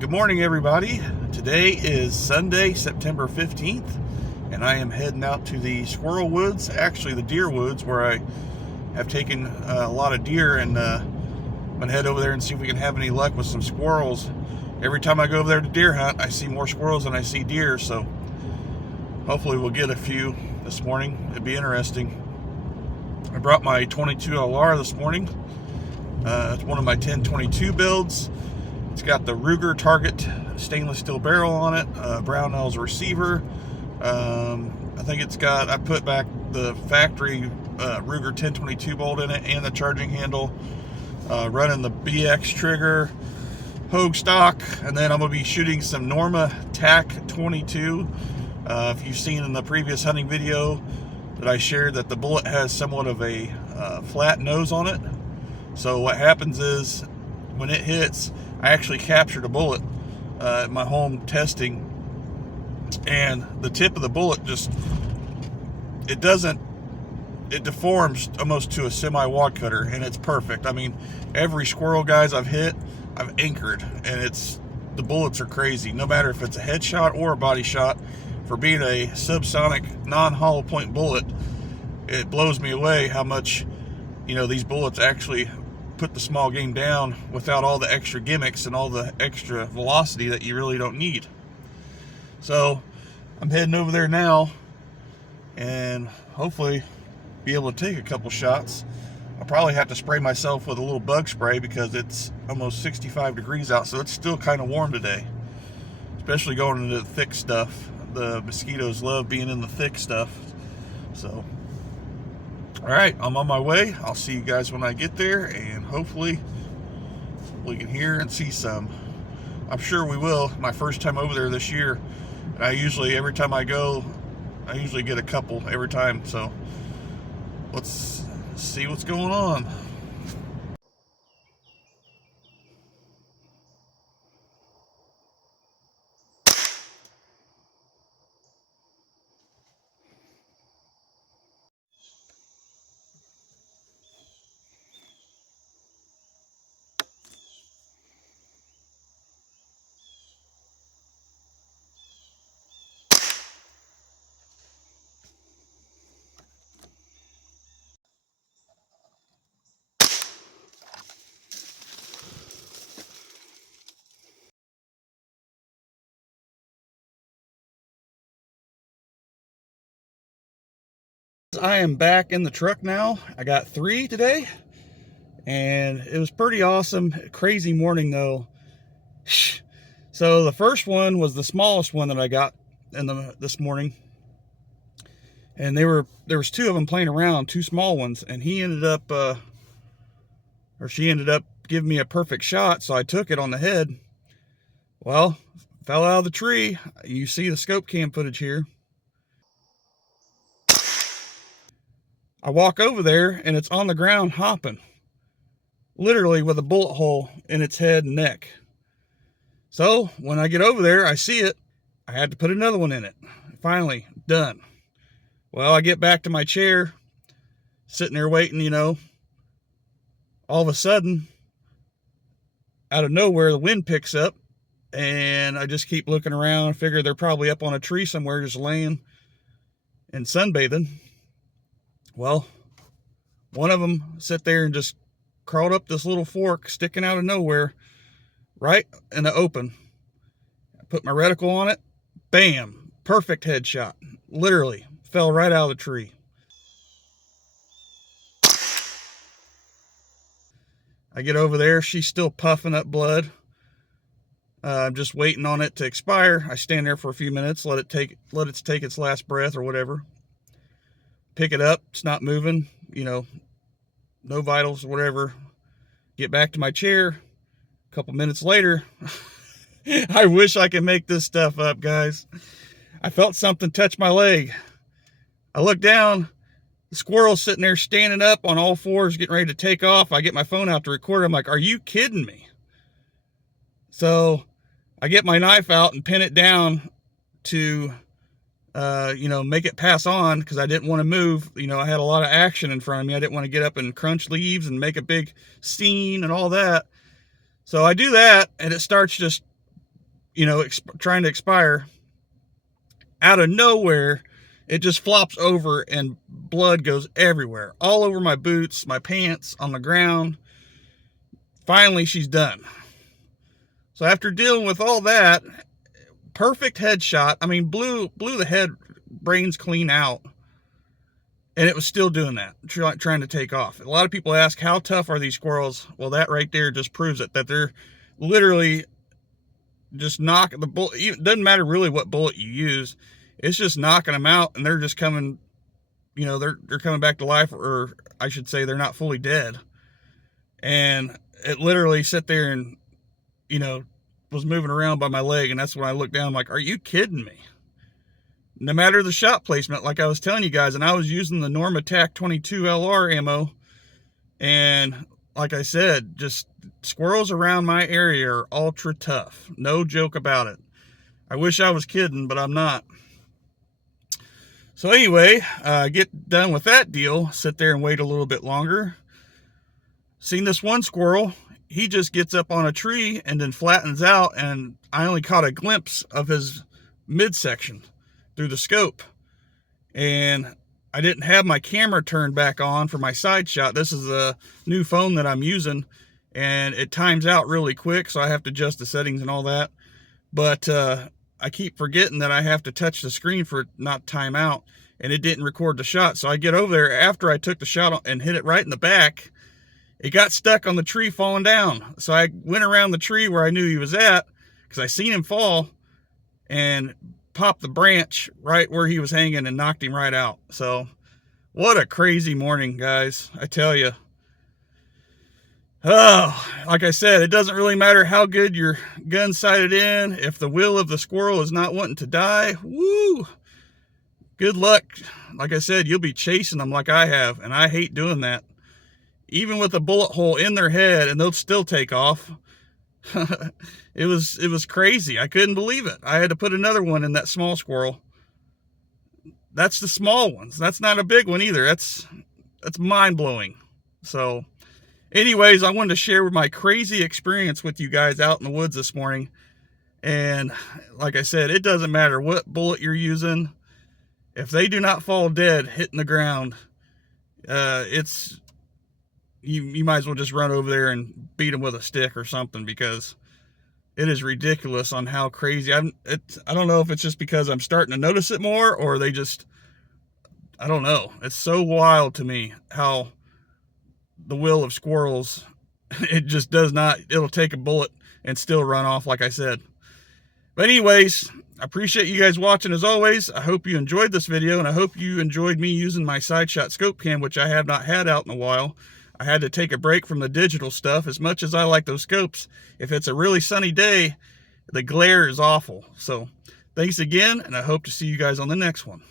Good morning, everybody. Today is Sunday, September 15th, and I am heading out to the Squirrel Woods, actually the Deer Woods, where I have taken a lot of deer, and I'm going to head over there and see if we can have any luck with some squirrels. Every time I go over there to deer hunt, I see more squirrels than I see deer, so hopefully we'll get a few this morning. It'd be interesting. I brought my 22 LR this morning. It's one of my 1022 builds. It's got the Ruger Target stainless steel barrel on it, Brownell's receiver. I think it's got, I put back the factory Ruger 1022 bolt in it and the charging handle, running the BX trigger, Hogue stock, and then I'm going to be shooting some Norma TAC 22. If you've seen in the previous hunting video that I shared that the bullet has somewhat of a flat nose on it. So what happens is when it hits, I actually captured a bullet at my home testing, and the tip of the bullet it deforms almost to a semi-wad cutter, and it's perfect. I mean, every squirrel guys I've hit, I've anchored, and the bullets are crazy. No matter if it's a headshot or a body shot, for being a subsonic non-hollow point bullet, it blows me away how much, these bullets actually put the small game down without all the extra gimmicks and all the extra velocity that you really don't need. So I'm heading over there now and hopefully be able to take a couple shots. I'll probably have to spray myself with a little bug spray because it's almost 65 degrees out, so it's still kind of warm today, especially going into the thick stuff. The mosquitoes love being in the thick stuff. So all right, I'm on my way. I'll see you guys when I get there, and hopefully we can hear and see some. I'm sure we will. My first time over there this year, and every time I go, I usually get a couple every time. So let's see what's going on. I am back in the truck now. I got 3 today, and it was pretty awesome. Crazy morning though. So the first one was the smallest one that I got this morning, and there was 2 of them playing around, 2 small ones, and she ended up giving me a perfect shot, so I took it on the head. Well, fell out of the tree. You see the scope cam footage here. I walk over there and it's on the ground hopping, literally with a bullet hole in its head and neck. So when I get over there, I see it. I had to put another one in it. Finally, done. Well, I get back to my chair, sitting there waiting, all of a sudden, out of nowhere, the wind picks up, and I just keep looking around. I figure they're probably up on a tree somewhere just laying and sunbathing. Well, one of them sat there and just crawled up this little fork sticking out of nowhere, right in the open. I put my reticle on it. Bam! Perfect headshot. Literally fell right out of the tree. I get over there. She's still puffing up blood. I'm just waiting on it to expire. I stand there for a few minutes, let it take its last breath or whatever. Pick it up. It's not moving. No vitals, whatever. Get back to my chair. A couple minutes later, I wish I could make this stuff up, guys. I felt something touch my leg. I look down. The squirrel's sitting there standing up on all fours, getting ready to take off. I get my phone out to record. I'm like, are you kidding me? So I get my knife out and pin it down to make it pass on, because I didn't want to move. I had a lot of action in front of me. I didn't want to get up and crunch leaves and make a big scene and all that. So I do that, and it starts just you know, trying to expire. Out of nowhere, it just flops over and blood goes everywhere, all over my boots, my pants, on the ground. Finally, she's done. So after dealing with all that, perfect headshot. I mean, blew the head brains clean out, and it was still doing that, trying to take off. A lot of people ask, how tough are these squirrels? Well, that right there just proves it, that they're literally just knock the bullet. It doesn't matter really what bullet you use. It's just knocking them out, and they're just coming, you know, they're coming back to life, or I should say they're not fully dead. And it literally sat there and, you know, was moving around by my leg, and that's when I looked down, I'm like, are you kidding me? No matter the shot placement, like I was telling you guys, and I was using the Norm Attack 22 LR ammo, and like I said, just squirrels around my area are ultra tough. No joke about it. I wish I was kidding, but I'm not. So anyway, get done with that deal, sit there and wait a little bit longer. Seen this one squirrel, he just gets up on a tree and then flattens out, and I only caught a glimpse of his midsection through the scope. And I didn't have my camera turned back on for my side shot. This is a new phone that I'm using, and it times out really quick, so I have to adjust the settings and all that. But I keep forgetting that I have to touch the screen for it not to time out, and it didn't record the shot. So I get over there after I took the shot and hit it right in the back. It got stuck on the tree falling down. So I went around the tree where I knew he was at, because I seen him fall, and popped the branch right where he was hanging and knocked him right out. So what a crazy morning, guys, I tell you. Oh, like I said, it doesn't really matter how good your gun's sighted in. If the will of the squirrel is not wanting to die, woo, good luck. Like I said, you'll be chasing them like I have, and I hate doing that. Even with a bullet hole in their head, and they'll still take off. It was crazy. I couldn't believe it. I had to put another one in that small squirrel. That's the small ones. That's not a big one either. That's mind-blowing. So anyways, I wanted to share my crazy experience with you guys out in the woods this morning. And like I said, it doesn't matter what bullet you're using. If they do not fall dead hitting the ground, you might as well just run over there and beat them with a stick or something, because it is ridiculous on how crazy. I don't know if it's just because I'm starting to notice it more, or they just, I don't know. It's so wild to me how the will of squirrels, it just does not, it'll take a bullet and still run off, like I said. But anyways, I appreciate you guys watching as always. I hope you enjoyed this video, and I hope you enjoyed me using my side shot scope cam, which I have not had out in a while. I had to take a break from the digital stuff. As much as I like those scopes, if it's a really sunny day, the glare is awful. So thanks again, and I hope to see you guys on the next one.